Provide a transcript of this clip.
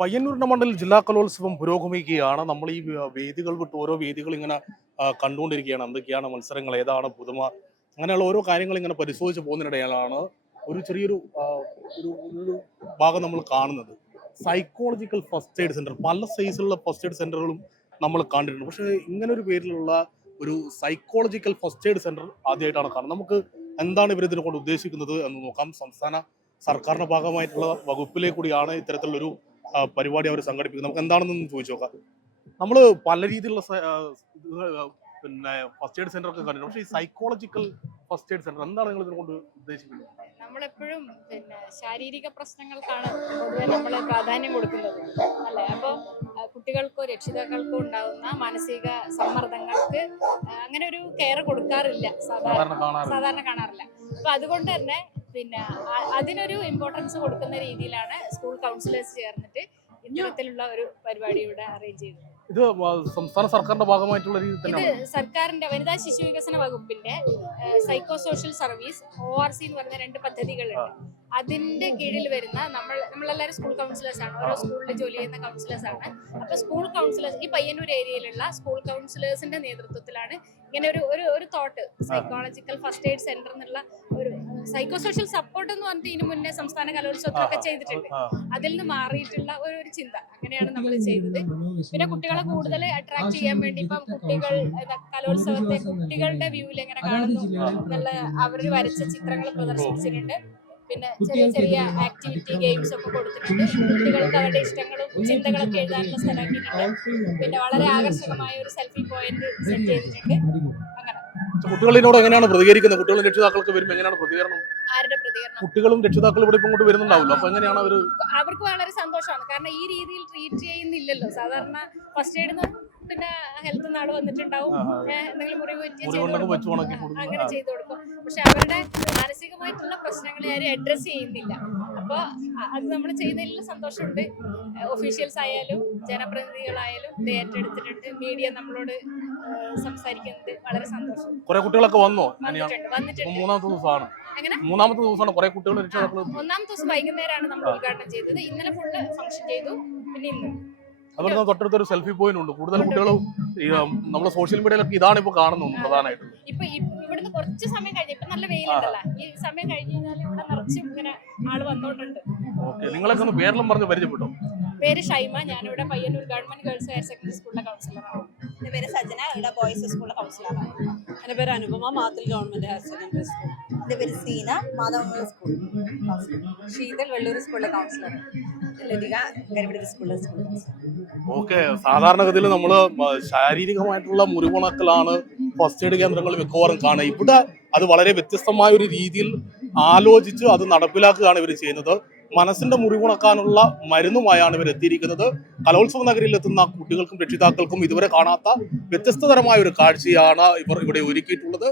പയ്യന്നൂരിന്റെ മണ്ഡലം ജില്ലാ കലോത്സവം പുരോഗമിക്കുകയാണ്. നമ്മൾ ഈ വേദികൾ വിട്ട് ഓരോ വേദികൾ ഇങ്ങനെ കണ്ടുകൊണ്ടിരിക്കുകയാണ്. എന്തൊക്കെയാണ് മത്സരങ്ങൾ, ഏതാണ് പുതുമ, അങ്ങനെയുള്ള ഓരോ കാര്യങ്ങൾ ഇങ്ങനെ പരിശോധിച്ച് പോകുന്നതിനിടയിലാണ് ഒരു ചെറിയൊരു ഒരു ഭാഗം നമ്മൾ കാണുന്നത്. Psychological first aid centre. പല സൈസിലുള്ള ഫസ്റ്റ് എയ്ഡ് സെന്ററുകളും നമ്മൾ കണ്ടിട്ടുണ്ട്. പക്ഷേ ഇങ്ങനെ ഒരു പേരിലുള്ള ഒരു സൈക്കോളജിക്കൽ ഫസ്റ്റ് എയ്ഡ് സെന്റർ ആദ്യമായിട്ടാണ് കാണുന്നത്. നമുക്ക് എന്താണ് ഇവർ ഇതിനെ കൊണ്ട് ഉദ്ദേശിക്കുന്നത് എന്ന് നോക്കാം. സംസ്ഥാന സർക്കാരിന്റെ ഭാഗമായിട്ടുള്ള വകുപ്പിലെ കൂടിയാണ് ഇത്തരത്തിലുള്ളൊരു പരിപാടി അവർ സംഘടിപ്പിക്കുന്നത്. നമുക്ക് എന്താണെന്ന് ചോദിച്ചു നോക്കാം. നമ്മൾ പല രീതിയിലുള്ള പിന്നെ ഫസ്റ്റ് എയ്ഡ് സെന്റർ ഒക്കെ കണ്ടിട്ടുണ്ട്. പക്ഷേ ഈ സൈക്കോളജിക്കൽ ഫസ്റ്റ് എയ്ഡ് സെന്റർ എന്താണ് നിങ്ങൾ ഇതിനെ കൊണ്ട് ഉദ്ദേശിക്കുന്നത്? നമ്മളെപ്പോഴും ശാരീരിക പ്രശ്നങ്ങൾക്കാണ് പൊതുവെ നമ്മൾ പ്രാധാന്യം കൊടുക്കുന്നത് അല്ലേ. അപ്പോൾ കുട്ടികൾക്കോ രക്ഷിതാക്കൾക്കോ ഉണ്ടാകുന്ന മാനസിക സമ്മർദ്ദങ്ങൾക്ക് അങ്ങനെ ഒരു കെയർ കൊടുക്കാറില്ല, സാധാരണ കാണാറില്ല. അപ്പൊ അതുകൊണ്ട് തന്നെ അതിനൊരു ഇമ്പോർട്ടൻസ് കൊടുക്കുന്ന രീതിയിലാണ് സ്കൂൾ കൗൺസിലേഴ്സ് ചേർന്നിട്ട് ഇത്തരത്തിലുള്ള ഒരു പരിപാടി ഇവിടെ അറേഞ്ച് ചെയ്തത്. ഇത് സംസ്ഥാന സർക്കാരിന്റെ ഭാഗമായിട്ടുള്ള രീതി തന്നെ. ഇത് സർക്കാരിന്റെ വനിതാ ശിശു വികസന വകുപ്പിന്റെ സൈക്കോ സോഷ്യൽ സർവീസ് ORC എന്ന് പറഞ്ഞ 2 പദ്ധതികളുണ്ട്. അതിന്റെ കീഴിൽ വരുന്ന നമ്മളെല്ലാവരും സ്കൂൾ കൗൺസിലേഴ്സ് ആണ്. ഓരോ സ്കൂളിൽ ജോലി ചെയ്യുന്ന കൗൺസിലേഴ്സ് ആണ്. അപ്പൊ സ്കൂൾ കൗൺസിലേഴ്സ് ഈ പയ്യന്നൂർ ഏരിയയിലുള്ള സ്കൂൾ കൗൺസിലേഴ്സിന്റെ നേതൃത്വത്തിലാണ് ഇങ്ങനെ ഒരു thought psychological first aid centre എന്നുള്ള ഒരു സൈക്കോ സോഷ്യൽ സപ്പോർട്ട് എന്ന് പറഞ്ഞിട്ട് ഇതിനു മുന്നേ സംസ്ഥാന കലോത്സവത്തിലൊക്കെ ചെയ്തിട്ടുണ്ട്. അതിൽ നിന്ന് മാറിയിട്ടുള്ള ഒരു ചിന്ത, അങ്ങനെയാണ് നമ്മൾ ചെയ്തത്. പിന്നെ കുട്ടികളെ കൂടുതൽ അട്രാക്ട് ചെയ്യാൻ വേണ്ടി ഇപ്പം കുട്ടികൾ കലോത്സവത്തെ കുട്ടികളുടെ വ്യൂവിൽ എങ്ങനെ കാണുന്നു എന്നുള്ള അവർ വരച്ച ചിത്രങ്ങൾ പ്രദർശിപ്പിച്ചിട്ടുണ്ട്. പിന്നെ ചെറിയ ചെറിയ ആക്ടിവിറ്റി ഗെയിംസ് ഒക്കെ കൊടുത്തിട്ടുണ്ട്. കുട്ടികൾക്ക് അവരുടെ ഇഷ്ടങ്ങളും ചിന്തകളൊക്കെ എഴുതാനുള്ള സ്ഥലമാക്കിയിട്ടുണ്ട്. പിന്നെ വളരെ ആകർഷകമായ ഒരു സെൽഫി പോയിന്റ് സെറ്റ് ചെയ്തിട്ടുണ്ട്. അങ്ങനെ കുട്ടികളിനോട് എങ്ങനെയാണ് പ്രതികരിക്കുന്നത്? കുട്ടികളും രക്ഷിതാക്കൾക്ക് വരുമ്പോൾ എങ്ങനെയാണ് പ്രതികരണം? ആരുടെ പ്രതികരണം? കുട്ടികളും രക്ഷിതാക്കളും ഇവിടെ ഇങ്ങോട്ട് വരുന്നുണ്ടാവില്ല. അപ്പൊ എങ്ങനെയാണ് അവർക്ക് വളരെ സന്തോഷമാണ്. കാരണം ഈ രീതിയിൽ ട്രീറ്റ് ചെയ്യുന്നില്ലല്ലോ സാധാരണ. ഫസ്റ്റ് എയ്ഡ് പിന്നെ ഹെൽത്ത് നാള് വന്നിട്ടുണ്ടാവും, എന്തെങ്കിലും മുറിവ് അങ്ങനെ ചെയ്തു കൊടുക്കും. പക്ഷെ അവരുടെ മാനസികമായിട്ടുള്ള പ്രശ്നങ്ങളെ ആരും അഡ്രസ് ചെയ്യുന്നില്ല. അപ്പൊ അത് നമ്മൾ ചെയ്യുന്നതിൽ സന്തോഷമുണ്ട്. ഒഫീഷ്യൽസ് ആയാലും ജനപ്രതിനിധികളായാലും ഇത് ഏറ്റെടുത്തിട്ടുണ്ട്. മീഡിയ നമ്മളോട് സംസാരിക്കുന്നത് വളരെ സന്തോഷം. കുറെ കുട്ടികളൊക്കെ വന്നിട്ടുണ്ട്. മൂന്നാമത്തെ ദിവസമാണ് കുറെ കുട്ടികൾ രക്ഷിതാക്കൾ. ഒന്നാമത്തെ ദിവസം വൈകുന്നേരമാണ് നമ്മൾ ഉദ്ഘാടനം ചെയ്തത്. ഇന്നലെ ഫുള്ള് ഫംഗ്ഷൻ ചെയ്തു. പിന്നെ ഇന്ന് അതുപോലെ തൊട്ടടുത്തൊരു സെൽഫി പോയിന്റ് ഉണ്ട്. കൂടുതൽ കുട്ടികളും നമ്മുടെ സോഷ്യൽ മീഡിയയിലൊക്കെ ഇതാണ് ഇപ്പൊ കാണുന്നത് പ്രധാനമായിട്ട്. ഇപ്പൊ ഇവിടുന്ന് കുറച്ച് സമയം കഴിഞ്ഞു, ഇപ്പൊ നല്ല വെയിലുണ്ടല്ലോ, ഈ സമയം കഴിഞ്ഞ് കഴിഞ്ഞാൽ ഇവിടെ നിറച്ചും ഇങ്ങനെ ആള് വന്നോട്ടുണ്ട്. നിങ്ങളൊക്കെ ഒന്ന് പേരെല്ലാം പറഞ്ഞ് പരിചയപ്പെട്ടോ? പേര് ഷൈമ, ഞാനിവിടെ Payyanur government girls higher secondary സ്കൂളിലെ കൗൺസിലറാണ്. എന്റെ പേര് സജന, ഇവിടെ ബോയ്സ് സ്കൂളിലെ കൗൺസിലറാണ്. എന്റെ പേര് Anupama, Mathil government higher secondary school. എന്റെ പേര് സീന, മാധവ സ്കൂൾ. ശീതൽ, വെള്ളൂർ സ്കൂളിലെ കൗൺസിലർ. ലതിക, കരിവിടി സ്കൂളിലെ സ്കൂൾ. ഓക്കെ, സാധാരണഗതിയിൽ നമ്മൾ ശാരീരികമായിട്ടുള്ള മുറിവുണക്കലാണ് ഫസ്റ്റ് എയ്ഡ് കേന്ദ്രങ്ങൾ മിക്കവാറും കാണുക. ഇവിടെ അത് വളരെ വ്യത്യസ്തമായ ഒരു രീതിയിൽ ആലോചിച്ച് അത് നടപ്പിലാക്കുകയാണ് ഇവർ ചെയ്യുന്നത്. മനസ്സിന്റെ മുറിവുണക്കാനുള്ള മരുന്നുമായാണ് ഇവർ എത്തിയിരിക്കുന്നത്. കലോത്സവ നഗരിയിൽ എത്തുന്ന കുട്ടികൾക്കും രക്ഷിതാക്കൾക്കും ഇതുവരെ കാണാത്ത വ്യത്യസ്തതരമായ ഒരു കാഴ്ചയാണ് ഇവർ ഇവിടെ ഒരുക്കിയിട്ടുള്ളത്.